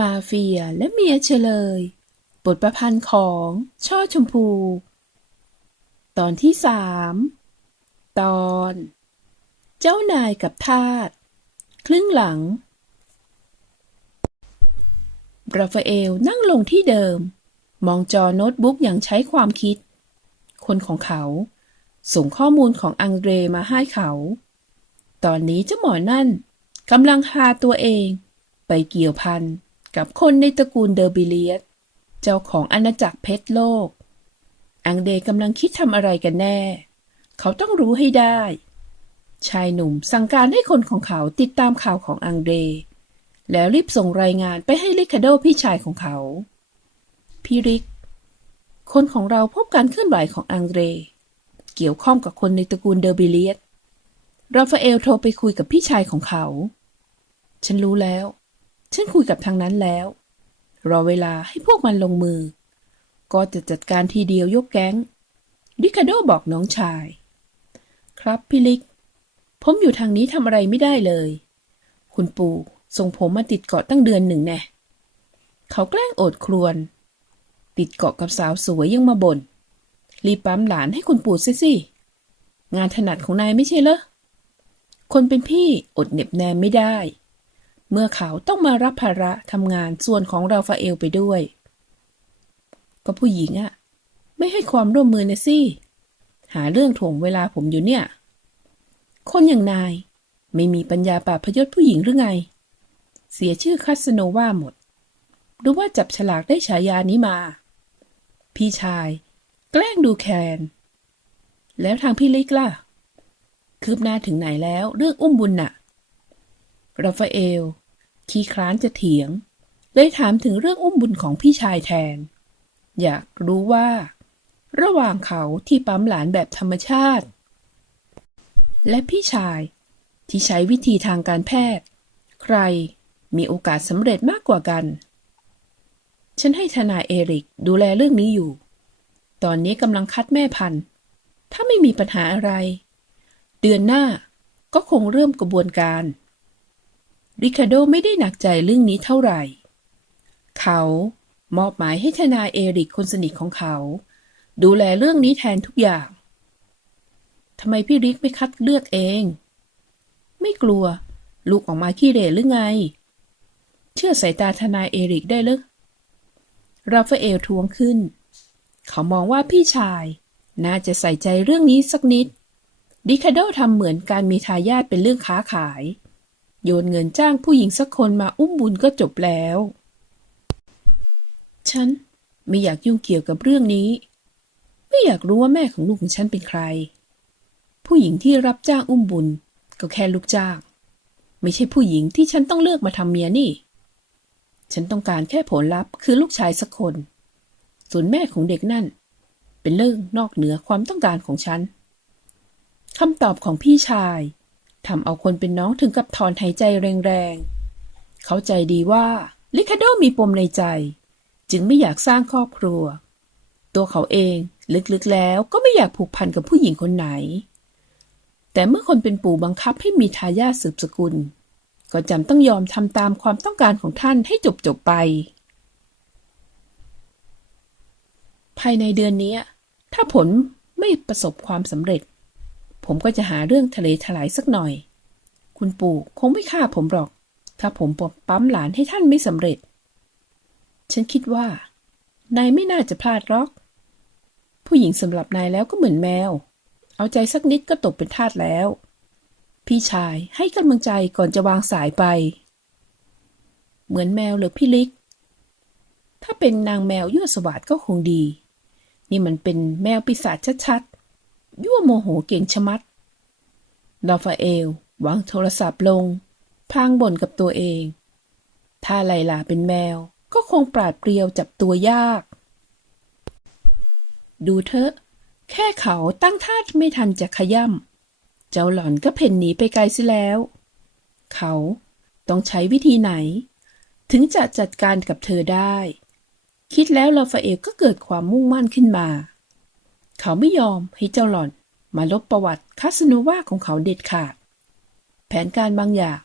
มาเฟียและเมียเฉลย บทประพันธ์ของช่อชมพู ตอนที่สามตอน เจ้านายกับทาสครึ่งหลัง ราฟาเอลนั่งลงที่เดิม มองจอโน้ตบุ๊กอย่างใช้ความคิด คนของเขา ส่งข้อมูลของอังเดรมาให้เขา ตอนนี้เจ้าหมอนั่นกำลังพาตัวเอง ไปเกี่ยวพัน กับคนในตระกูลเดอร์บิเลียสเจ้าของอาณาจักรเพชรโลก อังเดรกำลังคิดทำอะไรกันแน่ เขาต้องรู้ให้ได้ ชายหนุ่มสั่งการให้คนของเขาติดตามข่าวของอังเดรแล้วรีบส่งรายงานไปให้ลิคาโดพี่ชายของเขา พี่ริก คนของเราพบการเคลื่อนไหวของอังเดรเกี่ยวข้องกับคนในตระกูลเดอร์บิเลียสราฟาเอลโทรไปคุยกับพี่ชายของเขา ฉันรู้แล้ว ฉันคุยกับทางนั้นแล้ว รอเวลาให้พวกมันลงมือ ก็จะจัดการทีเดียวยกแก๊ง ริคาโดบอกน้องชาย ครับพี่ลิก ผมอยู่ทางนี้ทำอะไรไม่ได้เลย คุณปู่ส่งผมมาติดเกาะตั้งเดือนหนึ่งแน่เขาแกล้งโอดครวน ติดเกาะกับสาวสวยยังมาบน่นรีบปั๊มหลานให้คุณปู่ซิสิ งานถนัดของนายไม่ใช่เหรอ คนเป็นพี่อดเหน็บแนมไม่ได้ เมื่อเขาต้องมารับภาระทำงานส่วนของราฟาเอลไปด้วย ก็ผู้หญิงอะไม่ให้ความร่วมมือนะสิ หาเรื่องถ่วงเวลาผมอยู่เนี่ย คนอย่างนาย ไม่มีปัญญาปราบพยศผู้หญิงหรือไง เสียชื่อคาสโนวาหมด หรือว่าจับฉลากได้ฉายานี้มา พี่ชาย แกล้งดูแคน แล้วทางพี่ลิกล่ะ คืบหน้าถึงไหนแล้วเรื่องอุ้มบุญน่ะ ราฟาเอล ขี้คร้านจะเถียง เลยถามถึงเรื่องอุ้มบุญของพี่ชายแทน อยากรู้ว่า ระหว่างเขาที่ปั๊มหลานแบบธรรมชาติ และพี่ชายที่ใช้วิธีทางการแพทย์ ใครมีโอกาสสำเร็จมากกว่ากัน ฉันให้ทนายเอริกดูแลเรื่องนี้อยู่ ตอนนี้กำลังคัดแม่พันธุ์ ถ้าไม่มีปัญหาอะไร เดือนหน้าก็คงเริ่มกระบวนการ ริคาโดไม่ได้หนักใจเรื่องนี้เท่าไหร่ เขามอบหมายให้ทนายเอริกคนสนิทของเขา ดูแลเรื่องนี้แทนทุกอย่างทำไมพี่ริกไม่คัดเลือกเอง ไม่กลัว ลูกออกมาขี้เหร่หรือไง เชื่อสายตาทนายเอริกได้หรือราฟาเอลทวงขึ้น เขามองว่าพี่ชาย น่าจะใส่ใจเรื่องนี้สักนิด ดิคาโดทำเหมือนการมีทายาทเป็นเรื่องค้าขาย โยนเงินจ้างผู้หญิงสักคนมาอุ้มบุญก็จบแล้ว ฉันไม่อยากยุ่งเกี่ยวกับเรื่องนี้ ไม่อยากรู้ว่าแม่ของลูกของฉันเป็นใคร ผู้หญิงที่รับจ้างอุ้มบุญ ก็แค่ลูกจ้าง ไม่ใช่ผู้หญิงที่ฉันต้องเลือกมาทำเมียนี่ ฉันต้องการแค่ผลลัพธ์คือลูกชายสักคน ส่วนแม่ของเด็กนั่น เป็นเรื่องนอกเหนือความต้องการของฉันคำตอบของพี่ชาย ทำเอาคนเป็นน้องถึงกับถอนหายใจแรงๆ เขาใจดีว่าลิคาโดมีปมในใจ จึงไม่อยากสร้างครอบครัว ตัวเขาเองลึกๆแล้วก็ไม่อยากผูกพันกับผู้หญิงคนไหน แต่เมื่อคนเป็นปู่บังคับให้มีทายาทสืบสกุล ก็จำต้องยอมทำตามความต้องการของท่านให้จบๆไป ภายในเดือนนี้ถ้าผลไม่ประสบความสำเร็จ ผมก็จะหาเรื่องทะเลถลายสักหน่อย คุณปู่คงไม่ฆ่าผมหรอก ถ้าผมปบปั๊มหลานให้ท่านไม่สำเร็จ ฉันคิดว่า นายไม่น่าจะพลาดหรอก ผู้หญิงสำหรับนายแล้วก็เหมือนแมว เอาใจสักนิดก็ตกเป็นทาสแล้ว พี่ชายให้กำลังใจก่อนจะวางสายไป เหมือนแมวหรือพี่ลิก ถ้าเป็นนางแมวยั่วสวัสดก็คงดี นี่มันเป็นแมวปีศาจชัดๆ ยั่วโมโหเก่งชะมัดลาฟาเอลวางโทรศัพท์ลง พางบ่นกับตัวเอง ถ้าไลลาเป็นแมวก็คงปราดเปรียวจับตัวยาก ดูเถอะ แค่เขาตั้งท่าไม่ทันจะขย่ำ เจ้าหล่อนก็เพ่นหนีไปไกลสิแล้ว เขาต้องใช้วิธีไหน ถึงจะจัดการกับเธอได้ คิดแล้วลาฟาเอลก็เกิดความมุ่งมั่นขึ้นมา เขาไม่ยอมให้เจ้าหล่อน มาลบประวัติคาสโนวาของเขาเด็ดขาด แผนการบางอย่าง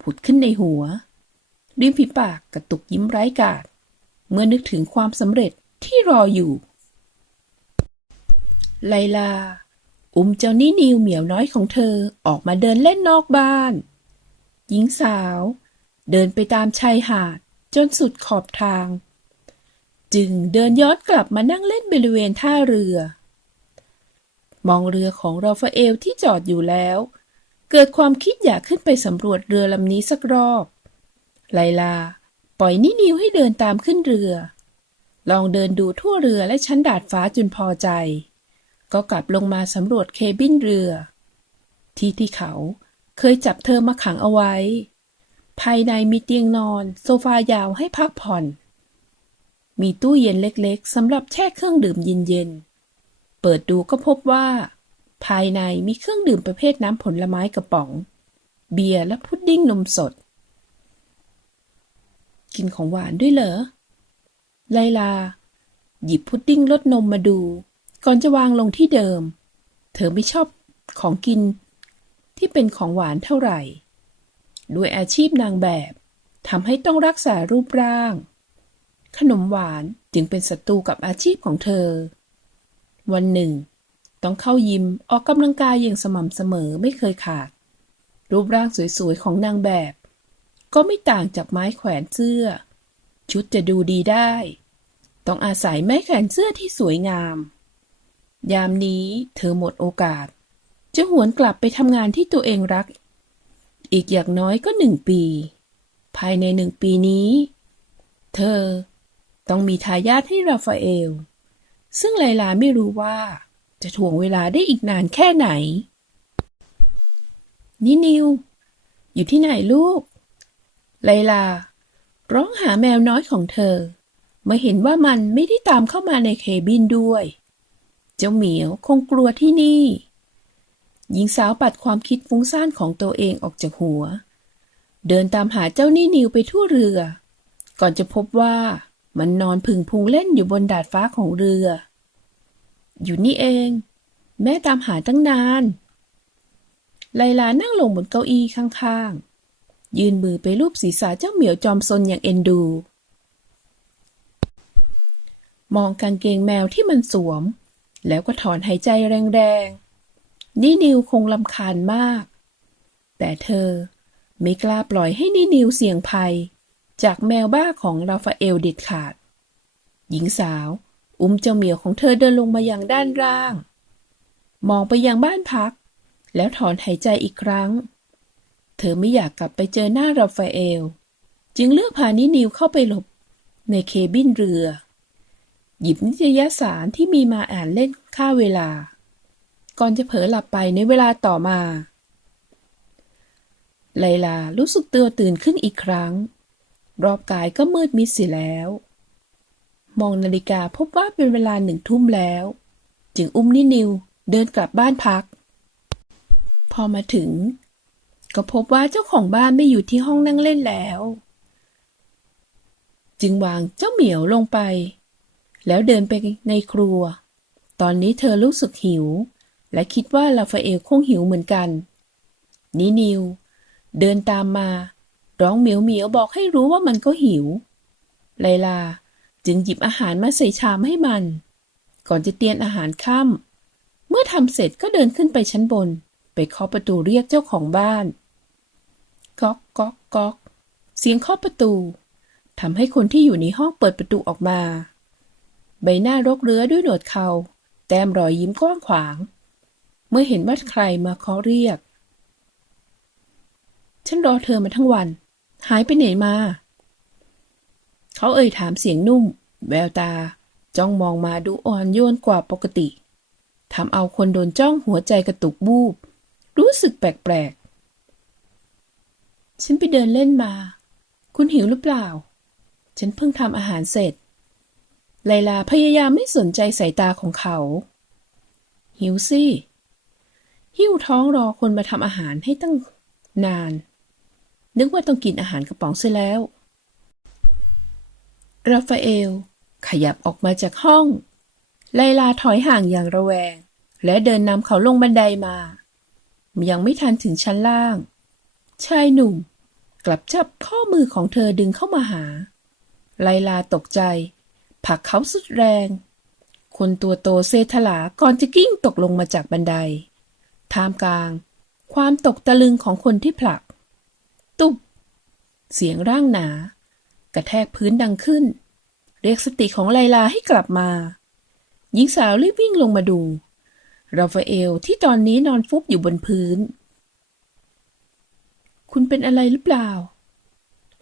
ผุดขึ้นในหัว ริมฝีปากกระตุกยิ้มไร้กาด เมื่อนึกถึงความสำเร็จที่รออยู่ ไลลา อุ้มเจ้านี่นิวเหมียวน้อยของเธอออกมาเดินเล่นนอกบ้าน หญิงสาว เดินไปตามชายหาดจนสุดขอบทาง จึงเดินย้อนกลับมานั่งเล่นบริเวณท่าเรือ มองเรือของราฟาเอลที่จอดอยู่แล้ว เกิดความคิดอยากขึ้นไปสำรวจเรือลำนี้สักรอบ ไลลา ปล่อยนินิวให้เดินตามขึ้นเรือ ลองเดินดูทั่วเรือและชั้นดาดฟ้าจนพอใจ ก็กลับลงมาสำรวจเคบินเรือ ที่ที่เขาเคยจับเธอมาขังเอาไว้ ภายในมีเตียงนอน โซฟายาวให้พักผ่อน มีตู้เย็นเล็กๆสำหรับแช่เครื่องดื่มเย็นๆ เปิดดูก็พบว่า ภายในมีเครื่องดื่มประเภทน้ำผลไม้กระป๋อง เบียร์และพุดดิ้งนมสด กินของหวานด้วยเหรอ ไลลา หยิบพุดดิ้งรสนมมาดู ก่อนจะวางลงที่เดิม เธอไม่ชอบของกิน ที่เป็นของหวานเท่าไหร่ ด้วยอาชีพนางแบบทำให้ต้องรักษารูปร่าง ขนมหวานจึงเป็นศัตรูกับอาชีพของเธอ วันหนึ่ง ต้องเข้ายิมออกกำลังกายอย่างสม่ำเสมอไม่เคยขาด รูปร่างสวยๆ ของนางแบบ ก็ไม่ต่างจากไม้แขวนเสื้อ ชุดจะดูดีได้ ต้องอาศัยไม้แขวนเสื้อที่สวยงาม ยามนี้เธอหมดโอกาส จะหวนกลับไปทำงานที่ตัวเองรัก อีกอย่างน้อยก็หนึ่งปี ภายในหนึ่งปีนี้ เธอต้องมีทายาทให้ราฟาเอล ซึ่งไลลาไม่รู้ว่า จะถ่วงเวลาได้อีกนานแค่ไหนนี่นิว อยู่ที่ไหนลูก ไลลา ร้องหาแมวน้อยของเธอเมื่อเห็นว่ามันไม่ได้ตามเข้ามาในเคบินด้วย เจ้าเหมียวคงกลัวที่นี่ หญิงสาวปัดความคิดฟุ้งซ่านของตัวเองออกจากหัว เดินตามหาเจ้านี่นิวไปทั่วเรือ ก่อนจะพบว่า มันนอนผึ่งพุงเล่นอยู่บนดาดฟ้าของเรือ อยู่นี่เอง แม่ตามหาตั้งนาน ไลลานั่งลงบนเก้าอี้ข้างๆ ยืนมือไปรูปศีรษะเจ้าเหมียวจอมซนอย่างเอ็นดู มองกางเกงแมวที่มันสวม แล้วก็ถอนหายใจแรงๆ นี่นิวคงลำคาญมาก แต่เธอไม่กล้าปล่อยให้นี่นิวเสี่ยงภัย จากแมวบ้าของราฟาเอลเด็ดขาด หญิงสาว อุ้มเจ้าเหมียวของเธอเดินลงมายังด้านล่าง มองไปยังบ้านพัก แล้วถอนหายใจอีกครั้ง เธอไม่อยากกลับไปเจอหน้าราฟาเอล จึงเลือกพานินิวเข้าไปหลบ ในเคบินเรือ หยิบนิตยสารที่มีมาอ่านเล่นค่าเวลา ก่อนจะเผลอหลับไปในเวลาต่อมาไลลารู้สึกตัวตื่นขึ้นอีกครั้ง รอบกายก็มืดมิดเสียแล้ว มองนาฬิกาพบว่าเป็นเวลาหนึ่งทุ่มแล้ว จึงอุ้มนินิวเดินกลับบ้านพัก พอมาถึง ก็พบว่าเจ้าของบ้านไม่อยู่ที่ห้องนั่งเล่นแล้ว จึงวางเจ้าเหมียวลงไป แล้วเดินไปในครัว ตอนนี้เธอรู้สึกหิว และคิดว่าลาฟาเอลคงหิวเหมือนกันนินิว เดินตามมา ร้องเหมียวเหมียวบอกให้รู้ว่ามันก็หิว ไลลา จึงหยิบอาหารมาใส่ชามให้มัน ก่อนจะเตรียมอาหารค่ำเมื่อทำเสร็จก็เดินขึ้นไปชั้นบน ไปเคาะประตูเรียกเจ้าของบ้าน ก๊อกก๊อกก๊อกเสียงเคาะประตูทำให้คนที่อยู่ในห้องเปิดประตูออกมา ใบหน้ารกเรื้อด้วยหนวดเขา แต้มรอยยิ้มกว้างขวาง เมื่อเห็นว่าใครมาเคาะเรียก ฉันรอเธอมาทั้งวัน หายไปไหนมา เขาเอ่ยถามเสียงนุ่ม แววตา จ้องมองมาดูอ่อนโยนกว่าปกติทำเอาคนโดนจ้องหัวใจกระตุกบูบ รู้สึกแปลกๆ ฉันไปเดินเล่นมา คุณหิวหรือเปล่า ฉันเพิ่งทำอาหารเสร็จ ไลลาพยายามไม่สนใจสายตาของเขา หิวสิหิ้วท้องรอคนมาทำอาหารให้ตั้งนาน นึกว่าต้องกินอาหารกระป๋องเสียแล้ว ราฟาเอล ขยับออกมาจากห้อง ไลลาถอยห่างอย่างระแวง และเดินนำเขาลงบันไดมา ยังไม่ทันถึงชั้นล่าง ชายหนุ่ม กลับจับข้อมือของเธอดึงเข้ามาหา ไลลาตกใจผลักเขาสุดแรง คนตัวโตเซถลาก่อนจะกิ้งตกลงมาจากบันได ท่ามกลาง ความตกตะลึงของคนที่ผลัก ตุบเสียงร่างหนา กระแทกพื้นดังขึ้น เรียกสติของไลลาให้กลับมา หญิงสาวรีบวิ่งลงมาดู ราฟาเอลที่ตอนนี้นอนฟุบอยู่บนพื้น คุณเป็นอะไรหรือเปล่า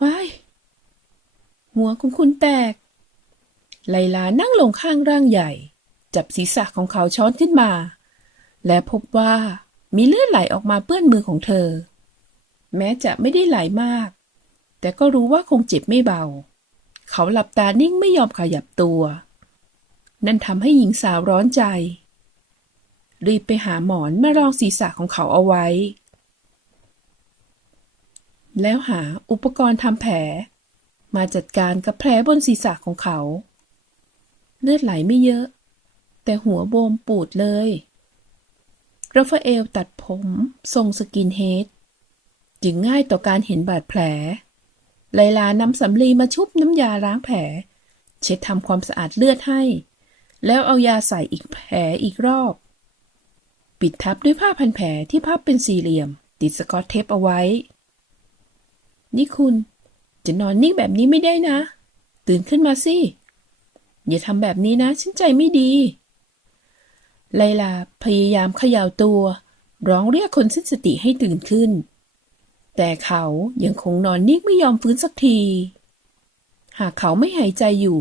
ว้ายหัวของคุณแตก ไลลานั่งลงข้างร่างใหญ่ จับศีรษะของเขาช้อนขึ้นมา และพบว่ามีเลือดไหลออกมาเปื้อนมือของเธอ แม้จะไม่ได้ไหลมาก แต่ก็รู้ว่าคงเจ็บไม่เบา เขาหลับตานิ่งไม่ยอมขยับตัว นั่นทำให้หญิงสาวร้อนใจ รีบไปหาหมอนมารองศีรษะของเขาเอาไว้ แล้วหาอุปกรณ์ทำแผล มาจัดการกับแผลบนศีรษะของเขา เลือดไหลไม่เยอะ แต่หัวบวมปูดเลยราฟาเอลตัดผมทรงสกินเฮด จึงง่ายต่อการเห็นบาดแผล ไลลานำสำลีมาชุบน้ำยาล้างแผล เช็ดทำความสะอาดเลือดให้ แล้วเอายาใส่อีกแผลอีกรอบ ปิดทับด้วยผ้าพันแผลที่พับเป็นสี่เหลี่ยม ติดสกอตเทปเอาไว้ นี่คุณจะนอนนิ่งแบบนี้ไม่ได้นะ ตื่นขึ้นมาสิ อย่าทำแบบนี้นะ ฉันใจไม่ดี ไลลาพยายามเขย่าตัว ร้องเรียกคนสิ้นสติให้ตื่นขึ้น แต่เขายังคงนอนนิ่งไม่ยอมฟื้นสักที หากเขาไม่หายใจอยู่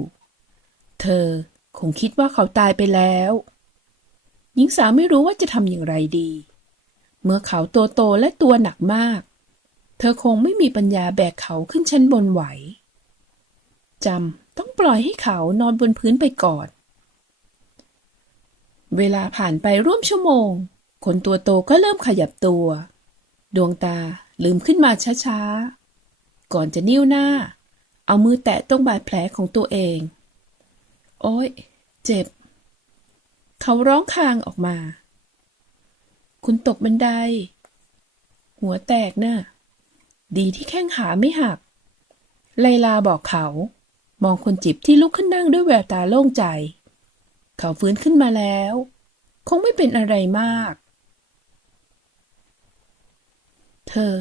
เธอคงคิดว่าเขาตายไปแล้ว หญิงสาวไม่รู้ว่าจะทำอย่างไรดี เมื่อเขาตัวโตและตัวหนักมาก เธอคงไม่มีปัญญาแบกเขาขึ้นชั้นบนไหวจำต้องปล่อยให้เขานอนบนพื้นไปก่อน เวลาผ่านไปร่วมชั่วโมง คนตัวโตก็เริ่มขยับตัว ดวงตา ลืมขึ้นมาช้าๆ ก่อนจะนิ้วหน้า เอามือแตะตรงบาดแผลของตัวเอง โอ้ย เจ็บ เขาร้องครางออกมา คุณตกบันได หัวแตกน่ะ ดีที่แข้งขาไม่หัก ไลลาบอกเขา มองคนจิบที่ลุกขึ้นนั่งด้วยแววตาโล่งใจ เขาฟื้นขึ้นมาแล้ว คงไม่เป็นอะไรมาก เธอ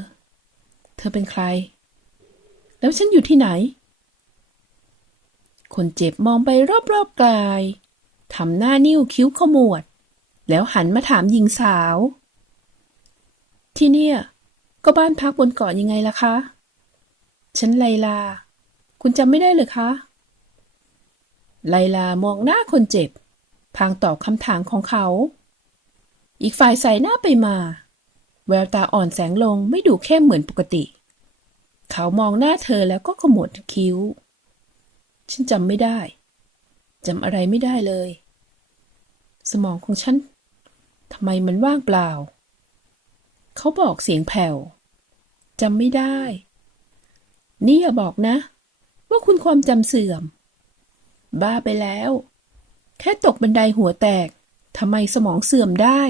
เธอเป็นใคร แล้วฉันอยู่ที่ไหน คนเจ็บมองไปรอบๆกาย ทำหน้านิ้วคิ้วขมวด แล้วหันมาถามหญิงสาว ที่เนี่ย ก็บ้านพักบนเกาะยังไงล่ะคะ ฉันไลลา คุณจำไม่ได้เลยคะ ไลลามองหน้าคนเจ็บ พางตอบคำถามของเขา อีกฝ่ายใส่หน้าไปมา แววตาอ่อนแสงลงไม่ดูเข้มเหมือนปกติ เขามองหน้าเธอแล้วก็ขมวดคิ้ว ฉันจำไม่ได้จำอะไรไม่ได้เลย สมองของฉันทำไมมันว่างเปล่า เขาบอกเสียงแผ่วจำไม่ได้ นี่อย่าบอกนะ ว่าคุณความจำเสื่อม บ้าไปแล้ว แค่ตกบันไดหัวแตกทำไมสมองเสื่อมได้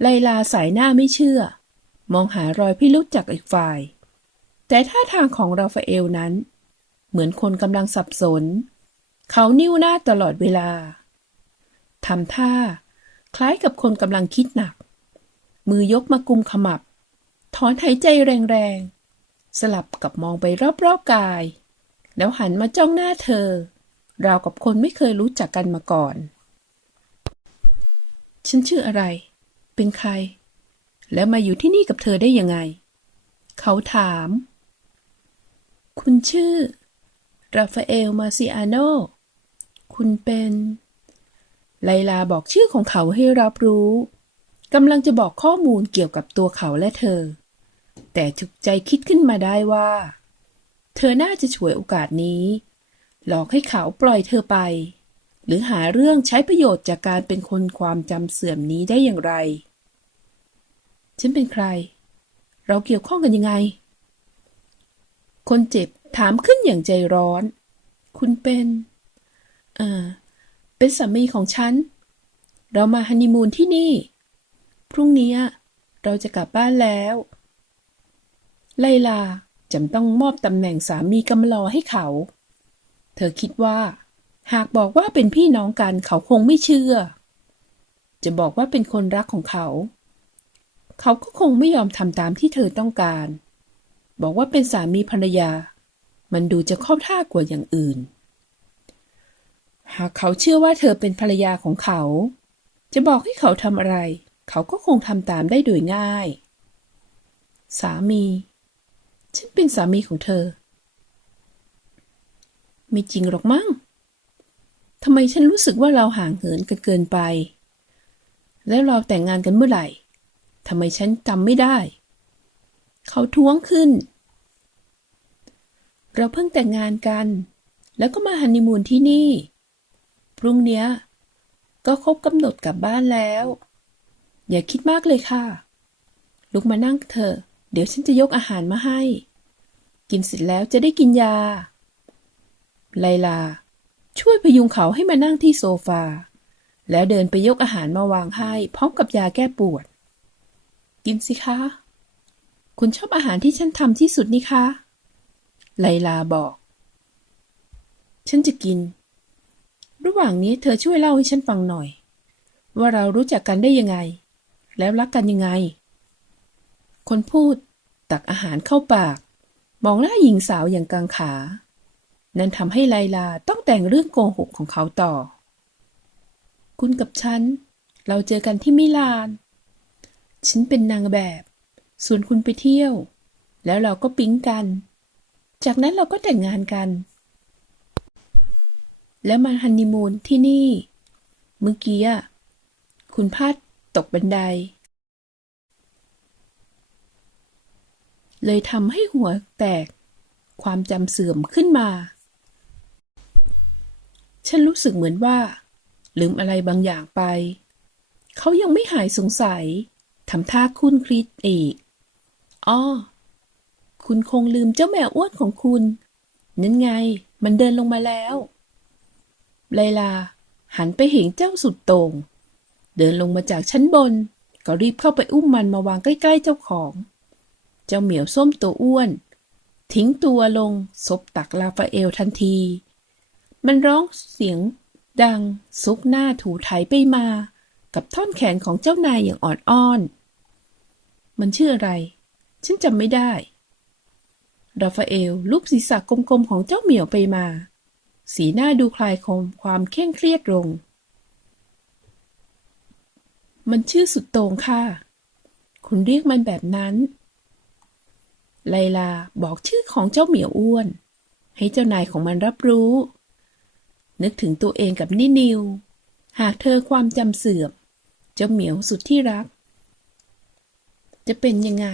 ไลลาสายหน้าไม่เชื่อ มองหารอยพิรุษจากอีกฝ่าย แต่ท่าทางของราฟาเอลนั้น เหมือนคนกำลังสับสน เขานิ้วหน้าตลอดเวลาทำท่า คล้ายกับคนกำลังคิดหนัก มือยกมากุมขมับ ถอนหายใจแรงๆ สลับกับมองไปรอบๆกาย แล้วหันมาจ้องหน้าเธอ ราวกับคนไม่เคยรู้จักกันมาก่อน ฉันชื่ออะไร เป็นใคร แล้วมาอยู่ที่นี่กับเธอได้ยังไง เขาถาม คุณชื่อ ราฟาเอล มาซิอาโน คุณเป็น ไลลาบอกชื่อของเขาให้รับรู้กำลังจะบอกข้อมูลเกี่ยวกับตัวเขาและเธอ แต่ฉุกใจคิดขึ้นมาได้ว่า เธอน่าจะฉวยโอกาสนี้ หลอกให้เขาปล่อยเธอไป หรือหาเรื่องใช้ประโยชน์จากการเป็นคนความจำเสื่อมนี้ได้อย่างไร ฉันเป็นใคร เราเกี่ยวข้องกันยังไง คนเจ็บถามขึ้นอย่างใจร้อน คุณเป็นอ่อเป็นสามีของฉัน เรามาฮันนีมูนที่นี่ พรุ่งนี้เราจะกลับบ้านแล้ว ไลลาจำต้องมอบตำแหน่งสามีกำลอให้เขา เธอคิดว่า หากบอกว่าเป็นพี่น้องกันเขาคงไม่เชื่อ จะบอกว่าเป็นคนรักของเขา เขาก็คงไม่ยอมทำตามที่เธอต้องการ บอกว่าเป็นสามีภรรยา มันดูจะเข้าท่ากว่าอย่างอื่น หากเขาเชื่อว่าเธอเป็นภรรยาของเขา จะบอกให้เขาทำอะไร เขาก็คงทำตามได้โดยง่าย สามี ฉันเป็นสามีของเธอ ไม่จริงหรอกมั้ง ทำไมฉันรู้สึกว่าเราห่างเหินกันเกินไป แล้วเราแต่งงานกันเมื่อไหร่ทำไมฉันจำไม่ได้ เขาท้วงขึ้น เราเพิ่งแต่งงานกัน แล้วก็มาฮันนีมูนที่นี่ พรุ่งเนี้ย ก็ครบกำหนดกลับบ้านแล้ว อย่าคิดมากเลยค่ะ ลุกมานั่งเถอะ เดี๋ยวฉันจะยกอาหารมาให้ กินเสร็จแล้วจะได้กินยา ไลลา ช่วยพยุงเขาให้มานั่งที่โซฟา แล้วเดินไปยกอาหารมาวางให้ พร้อมกับยาแก้ปวด กินสิคะ คุณชอบอาหารที่ฉันทำที่สุดนี่คะไลลาบอก ฉันจะกิน ระหว่างนี้เธอช่วยเล่าให้ฉันฟังหน่อย ว่าเรารู้จักกันได้ยังไง แล้วรักกันยังไง คนพูด ตักอาหารเข้าปาก มองหน้าหญิงสาวอย่างกังขา นั่นทำให้ไลลาต้องแต่งเรื่องโกหกของเขาต่อ คุณกับฉัน เราเจอกันที่มิลาน ฉันเป็นนางแบบ ส่วนคุณไปเที่ยว แล้วเราก็ปิ๊งกัน จากนั้นเราก็แต่งงานกัน แล้วมาฮันนีมูนที่นี่ เมื่อกี้คุณพลาดตกบันได เลยทำให้หัวแตกความจำเสื่อมขึ้นมา ฉันรู้สึกเหมือนว่า ลืมอะไรบางอย่างไป เขายังไม่หายสงสัยทำท่าคุ้นคลิดอีก อ้อ คุณคงลืมเจ้าแมวอ้วนของคุณ นั่นไง มันเดินลงมาแล้ว ไลลา หันไปเห็นเจ้าสุดโต่ง เดินลงมาจากชั้นบน ก็รีบเข้าไปอุ้มมันมาวางใกล้ๆเจ้าของ เจ้าเหมียวส้มตัวอ้วน ทิ้งตัวลงซบตักลาฟาเอลทันที มันร้องเสียงดังซุกหน้าถูไถไปมา กับท่อนแขนของเจ้านายอย่างอ่อนอ้อน มันชื่ออะไร ฉันจำไม่ได้ ราฟาเอลลูบศีรษะกลมๆของเจ้าเหมียวไปมา สีหน้าดูคลายคมความเคร่งเครียดลง มันชื่อสุดโต่งค่ะ คุณเรียกมันแบบนั้น ไลลาบอกชื่อของเจ้าเหมียวอ้วน ให้เจ้านายของมันรับรู้ นึกถึงตัวเองกับนินิว หากเธอความจำเสื่อมเจ้าเหมียวสุดที่รัก จะเป็นยังไง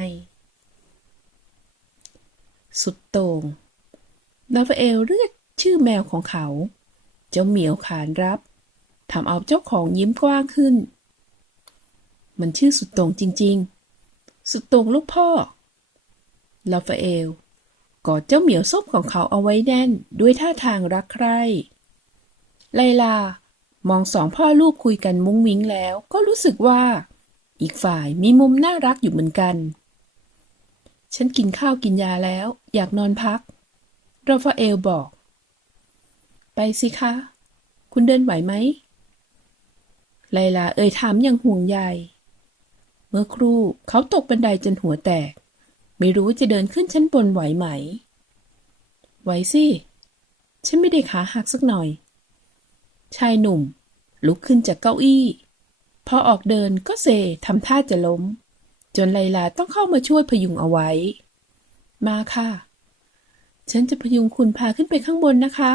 สุดโต่งลาฟาเอลเรียกชื่อแมวของเขา เจ้าเหมียวขานรับทำเอาเจ้าของยิ้มกว้างขึ้น มันชื่อสุดโต่งจริง ๆ สุดโต่งลูกพ่อ ลาฟาเอลกอดเจ้าเหมียวส้มของเขาเอาไว้แน่นด้วยท่าทางรักใคร่ ไลลามองสองพ่อลูกคุยกันมุ้งมิ้งแล้วก็รู้สึกว่า อีกฝ่ายมีมุมน่ารักอยู่เหมือนกัน ฉันกินข้าวกินยาแล้ว อยากนอนพัก ราฟาเอลบอก ไปสิคะ คุณเดินไหวไหม ไลลาเอ่ยถามอย่างห่วงใย เมื่อครู่เขาตกบันไดจนหัวแตก ไม่รู้จะเดินขึ้นชั้นบนไหวไหม ไหวสิ ฉันไม่ได้ขาหักสักหน่อย ชายหนุ่ม ลุกขึ้นจากเก้าอี้พอออกเดินก็เซทำท่าจะล้ม จนไลลาต้องเข้ามาช่วยพยุงเอาไว้ มาค่ะ ฉันจะพยุงคุณพาขึ้นไปข้างบนนะคะ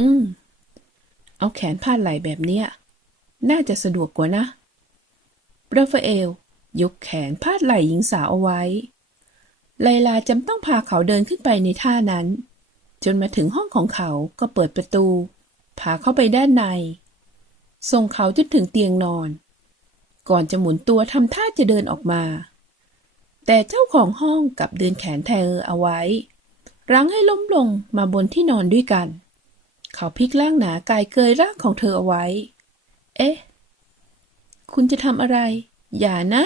อืม เอาแขนพาดไหล่แบบเนี้ย น่าจะสะดวกกว่านะราฟาเอล ยกแขนพาดไหล่หญิงสาวเอาไว้ ไลลาจำต้องพาเขาเดินขึ้นไปในท่านั้น จนมาถึงห้องของเขาก็เปิดประตู พาเข้าไปด้านใน ส่งเขาจนถึงเตียงนอน ก่อนจะหมุนตัวทำท่าจะเดินออกมา แต่เจ้าของห้องกลับเดินแขนแทเธอเอาไว้ รั้งให้ล้มลงมาบนที่นอนด้วยกัน เขาพลิกร่างหนากายเกยร่างของเธอเอาไว้ เอ๊ะ คุณจะทำอะไร อย่านะ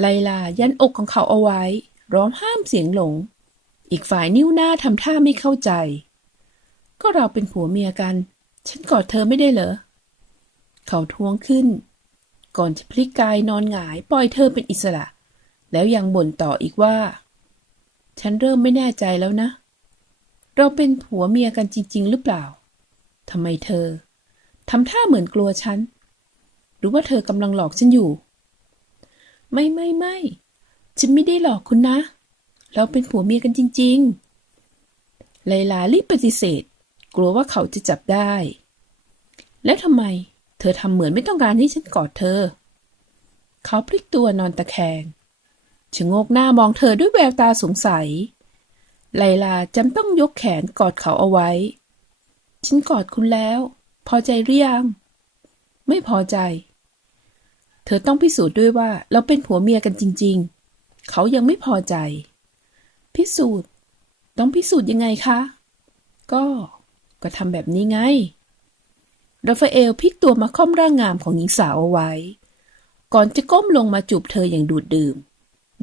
ไลลายันอกของเขาเอาไว้ ร้องห้ามเสียงหลง อีกฝ่ายนิ้วหน้าทำท่าไม่เข้าใจ ก็เราเป็นผัวเมียกัน ฉันกอดเธอไม่ได้เหรอ เขาท้วงขึ้น ก่อนจะพลิกกายนอนหงายปล่อยเธอเป็นอิสระ แล้วยังบ่นต่ออีกว่า ฉันเริ่มไม่แน่ใจแล้วนะ เราเป็นผัวเมียกันจริง ๆ หรือเปล่าทำไมเธอทำท่าเหมือนกลัวฉัน หรือว่าเธอกำลังหลอกฉันอยู่ ไม่ไม่ไม่ ฉันไม่ได้หลอกคุณนะ เราเป็นผัวเมียกันจริง ๆ ไลลารีบปฏิเสธ กลัวว่าเขาจะจับได้ แล้วทำไม เธอทำเหมือนไม่ต้องการให้ฉันกอดเธอ เขาพลิกตัวนอนตะแคงชะโงกหน้ามองเธอด้วยแววตาสงสัย ไลลาจำต้องยกแขนกอดเขาเอาไว้ ฉันกอดคุณแล้ว พอใจหรือยัง ไม่พอใจ เธอต้องพิสูจน์ด้วยว่าเราเป็นผัวเมียกันจริง ๆ เขายังไม่พอใจ พิสูจน์ ต้องพิสูจน์ยังไงคะ ก็ ก็ทำแบบนี้ไง ราฟาเอลพลิกตัวมาค่อมร่างงามของหญิงสาวเอาไว้ ก่อนจะก้มลงมาจูบเธออย่างดูดดื่ม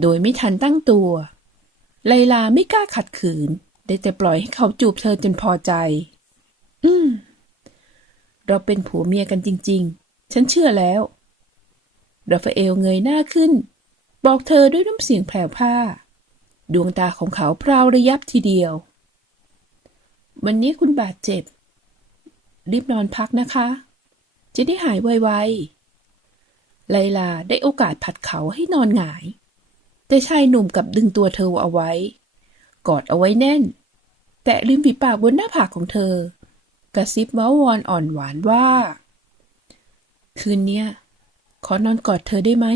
โดยไม่ทันตั้งตัว ไลลาไม่กล้าขัดขืน ได้แต่ปล่อยให้เขาจูบเธอจนพอใจ อืม เราเป็นผัวเมียกันจริง ๆ ฉันเชื่อแล้วราฟาเอลเงยหน้าขึ้น บอกเธอด้วยน้ำเสียงแผ่วผ้า ดวงตาของเขาพราวระยับทีเดียว วันนี้คุณบาดเจ็บ รีบนอนพักนะคะ จะได้หายไวๆ ไลลาได้โอกาสผัดเขาให้นอนหงาย แต่ชายหนุ่มกลับดึงตัวเธอเอาไว้ กอดเอาไว้แน่น แตะริมฝีปากบนหน้าผากของเธอ กระซิบเว้าวอนอ่อนหวานว่า คืนเนี้ยขอนอนกอดเธอได้ไหม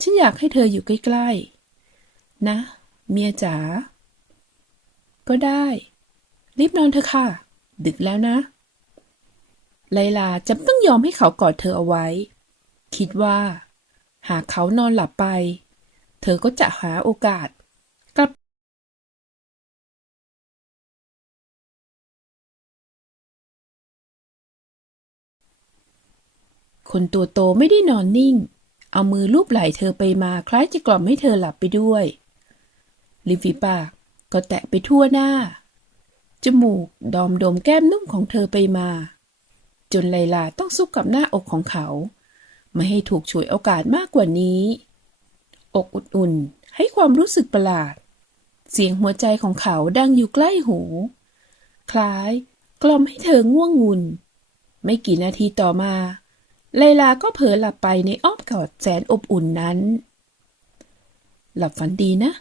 ฉันอยากให้เธออยู่ใกล้ๆ นะ เมียจ๋า ก็ได้ รีบนอนเถอะค่ะ ดึกแล้วนะ ไลลาจำต้องยอมให้เขากอดเธอเอาไว้ คิดว่า หากเขานอนหลับไป เธอก็จะหาโอกาสกลับคนตัวโตไม่ได้นอนนิ่ง เอามือลูบไหล่เธอไปมาคล้ายจะกล่อมให้เธอหลับไปด้วย ริมฝีปากก็แตะไปทั่วหน้า จมูกดอมดมแก้มนุ่มของเธอไปมา จนไลลาต้องซุกกับหน้าอกของเขา ไม่ให้ถูกฉวยโอกาสมากกว่านี้ อกอุ่นๆให้ความรู้สึกประหลาด เสียงหัวใจของเขาดังอยู่ใกล้หู คล้ายกล่อมให้เธอง่วงงุน ไม่กี่นาทีต่อมา ไลลาก็เผลอหลับไปในอ้อมกอดแสนอบอุ่นนั้น หลับฝันดีนะ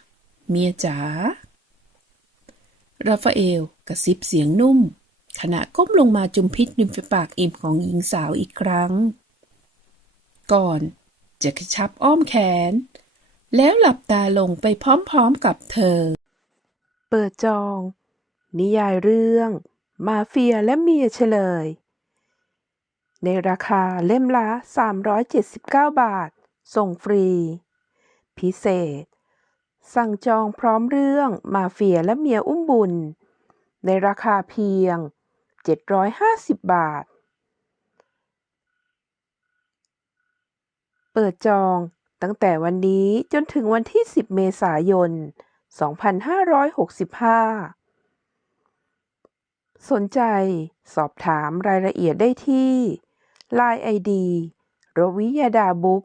เมียจ๋า ราฟาเอลกระซิบเสียงนุ่ม ขณะก้มลงมาจุมพิษริมฝีปากอิ่มของหญิงสาวอีกครั้ง ก่อนจะกระชับอ้อมแขน แล้วหลับตาลงไปพร้อมๆกับเธอ เปิดจอง นิยายเรื่อง มาเฟียและเมียเฉลย ในราคาเล่มละ 379 บาท ส่งฟรี พิเศษ สั่งจองพร้อมเรื่องมาเฟียและเมียอุ้มบุญ ในราคาเพียง 750 บาท เปิดจองตั้งแต่วันนี้จนถึงวันที่ 10 เมษายน 2565 สนใจสอบถามรายละเอียดได้ที่ Line ID รวิยาดาบุ๊ก